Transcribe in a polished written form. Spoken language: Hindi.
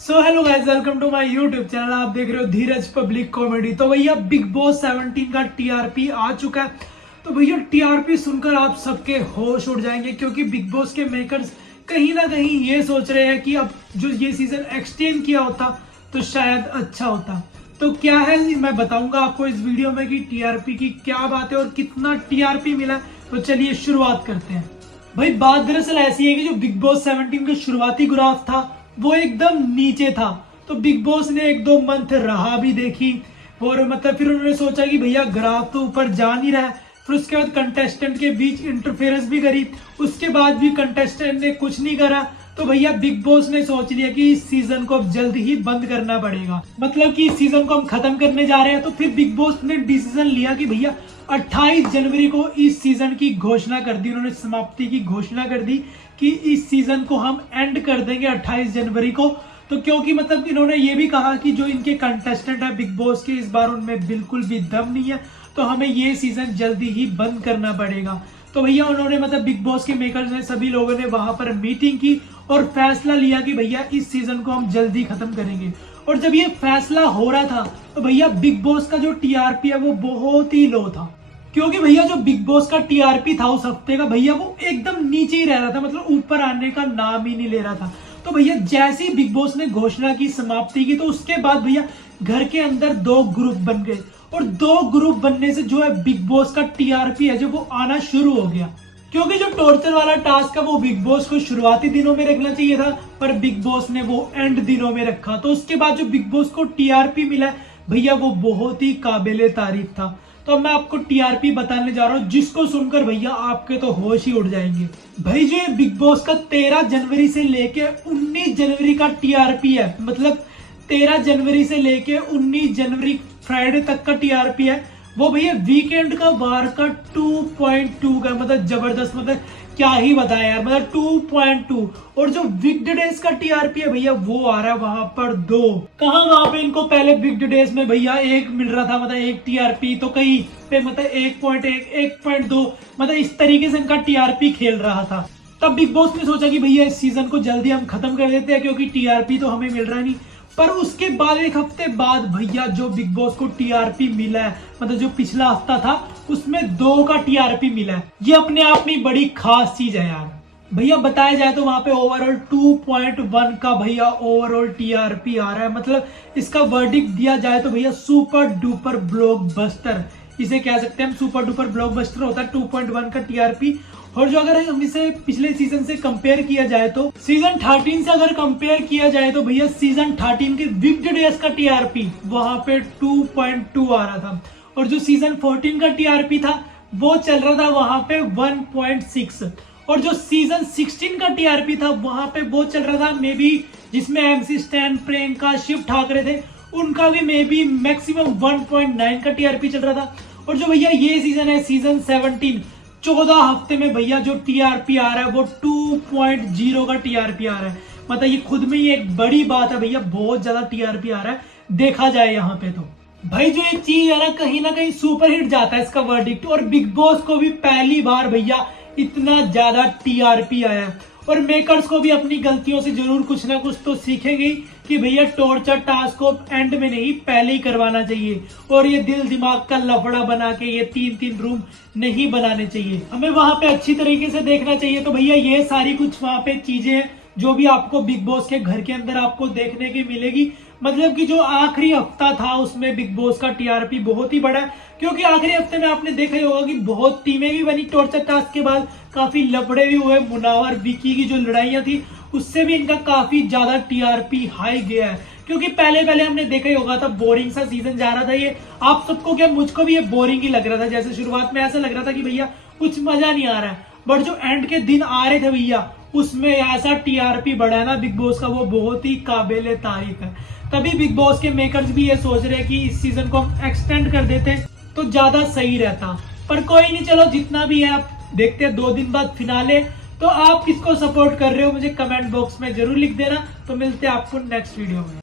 So hello guys, welcome to my YouTube channel. आप देख रहे हो धीरज पब्लिक कॉमेडी। तो भैया बिग बॉस 17 का टीआरपी आ चुका है। तो भैया टीआरपी सुनकर आप सबके होश उड़ जाएंगे, क्योंकि बिग बॉस के मेकर्स कहीं ना कहीं ये सोच रहे हैं कि अब जो ये सीजन एक्सटेंड किया होता तो शायद अच्छा होता। तो क्या है मैं बताऊंगा आपको इस वीडियो में कि टीआरपी की क्या बात है और कितना टीआरपी मिला। तो चलिए शुरुआत करते हैं। भाई बात दरअसल ऐसी है कि जो बिग बॉस 17 का शुरुआती ग्राफ था वो एकदम नीचे था। तो बिग बॉस ने एक दो मंथ रहा भी देखी और मतलब फिर उन्होंने सोचा कि भैया ग्राफ तो ऊपर जा नहीं रहा है। फिर उसके बाद कंटेस्टेंट के बीच इंटरफेरेंस भी करी, उसके बाद भी कंटेस्टेंट ने कुछ नहीं करा। तो भैया बिग बॉस ने सोच लिया कि इस सीजन को अब जल्द ही बंद करना पड़ेगा, मतलब कि इस सीजन को हम खत्म करने जा रहे हैं। तो फिर बिग बॉस ने डिसीजन लिया कि भैया 28 जनवरी को इस सीजन की घोषणा कर दी। उन्होंने समाप्ति की घोषणा कर दी कि इस सीजन को हम एंड कर देंगे 28 जनवरी को। तो क्योंकि मतलब इन्होंने ये भी कहा कि जो इनके कंटेस्टेंट है बिग बॉस के, इस बार उनमें बिल्कुल भी दम नहीं है, तो हमें ये सीजन जल्दी ही बंद करना पड़ेगा। तो भैया उन्होंने मतलब बिग बॉस के मेकर्स ने, सभी लोगों ने वहां पर मीटिंग की और फैसला लिया कि भैया इस सीजन को हम जल्दी खत्म करेंगे। और जब ये फैसला हो रहा था तो भैया बिग बॉस का जो टीआरपी है वो बहुत ही लो था, क्योंकि भैया जो बिग बॉस का टीआरपी था उस हफ्ते का भैया वो एकदम नीचे ही रह रहा था, मतलब ऊपर आने का नाम ही नहीं ले रहा था। तो भैया जैसे ही बिग बॉस ने घोषणा की समाप्ति की, तो उसके बाद भैया घर के अंदर दो ग्रुप बन गए और दो ग्रुप बनने से जो है बिग बॉस का टीआरपी है जो वो आना शुरू हो गया। क्योंकि जो टॉर्चर वाला टास्क है वो बिग बॉस को शुरुआती दिनों में रखना चाहिए था, पर बिग बॉस ने वो एंड दिनों में रखा। तो उसके बाद जो बिग बॉस को टीआरपी मिला भैया वो बहुत ही काबिले तारीफ था। तो मैं आपको टीआरपी बताने जा रहा हूँ, जिसको सुनकर भैया आपके तो होश ही उड़ जाएंगे। भाई जो ये बिग बॉस का 13 जनवरी से लेके 19 जनवरी का टीआरपी है, मतलब 13 जनवरी से लेके 19 जनवरी फ्राइडे तक का टीआरपी है, वो भैया वीकेंड का वार का 2.2 का, मतलब जबरदस्त, मतलब क्या ही बताया यार, मतलब 2.2। और जो वीकडेज का टीआरपी है भैया वो आ रहा है वहां पर 2। कहा वहां पे इनको पहले वीकडेज में भैया 1 मिल रहा था, मतलब 1 टीआरपी, तो कहीं पे मतलब 1.1 1.2, मतलब इस तरीके से इनका टीआरपी खेल रहा था। तब बिग बॉस ने सोचा कि भैया इस सीजन को जल्दी हम खत्म कर देते हैं, क्योंकि टीआरपी तो हमें मिल रहा नहीं। पर उसके बाद एक हफ्ते बाद भैया जो बिग बॉस को टीआरपी मिला है, मतलब जो पिछला हफ्ता था उसमें 2 का टीआरपी मिला है। ये अपने आप में बड़ी खास चीज है यार। भैया बताया जाए तो वहां पे ओवरऑल 2.1 का भैया ओवरऑल टीआरपी आ रहा है। मतलब इसका वर्डिक्ट दिया जाए तो भैया सुपर डुपर ब्लॉकबस्टर इसे कह सकते हैं हम। सुपर डुपर ब्लॉकबस्टर होता है 2.1 का टीआरपी। और जो अगर हम इसे पिछले सीजन से कंपेयर किया जाए तो सीजन 13 से अगर कंपेयर किया जाए तो भैया सीजन 13 के वीकडेज का टीआरपी वहां पे 2.2 आ रहा था। और जो सीजन 14 का टीआरपी था वो चल रहा था वहां पे 1.6। और जो सीजन 16 का टीआरपी था वहां पे वो चल रहा था मे बी, जिसमें एमसी स्टैन, प्रियंका, शिव ठाकरे थे, उनका भी मे बी मैक्सिमम 1.9 का टीआरपी चल रहा था। और जो भैया ये सीजन है सीजन 17, 14 हफ्ते में भैया जो टीआरपी आ रहा है वो 2.0 का टीआरपी आ रहा है। मतलब ये खुद में ही एक बड़ी बात है भैया, बहुत ज्यादा टीआरपी आ रहा है देखा जाए यहाँ पे। तो भाई जो एक चीज है ना कहीं सुपर हिट जाता है इसका वर्डिक्ट। और बिग बॉस को भी पहली बार भैया इतना ज्यादा टीआरपी आया है। और मेकर्स को भी अपनी गलतियों से जरूर कुछ ना कुछ तो सीखेंगे कि भैया टॉर्चर टास्क को एंड में नहीं पहले ही करवाना चाहिए। और ये दिल दिमाग का लफड़ा बना के ये 3-3 रूम नहीं बनाने चाहिए, हमें वहां पे अच्छी तरीके से देखना चाहिए। तो भैया ये सारी कुछ वहां पे चीजें हैं जो भी आपको बिग बॉस के घर के अंदर आपको देखने की मिलेगी। मतलब कि जो आखिरी हफ्ता था उसमें बिग बॉस का टीआरपी बहुत ही बड़ा है, क्योंकि आखिरी हफ्ते में आपने देखा ही होगा कि बहुत टीमें भी बनी टॉर्चर टास्क के बाद, काफी लफड़े भी हुए। मुनावर विकी की जो लड़ाइयां थी उससे भी इनका काफी ज्यादा टीआरपी हाई गया है। क्योंकि पहले हमने देखा ही होगा था बोरिंग सा सीजन जा रहा था ये। आप सबको क्या, मुझको भी ये बोरिंग ही लग रहा था। जैसे शुरुआत में ऐसा लग रहा था कि भैया कुछ मजा नहीं आ रहा है, बट जो एंड के दिन आ रहे थे भैया उसमें ऐसा टीआरपी बढ़ा है ना बिग बॉस का, वो बहुत ही काबिले तारीफ है। तभी बिग बॉस के मेकर्स भी ये सोच रहे हैं कि इस सीजन को हम एक्सटेंड कर देते तो ज्यादा सही रहता। पर कोई नहीं, चलो जितना भी है आप देखते हैं 2 दिन बाद फिनाले। तो आप किसको सपोर्ट कर रहे हो मुझे कमेंट बॉक्स में जरूर लिख देना। तो मिलते हैं आपको नेक्स्ट वीडियो में।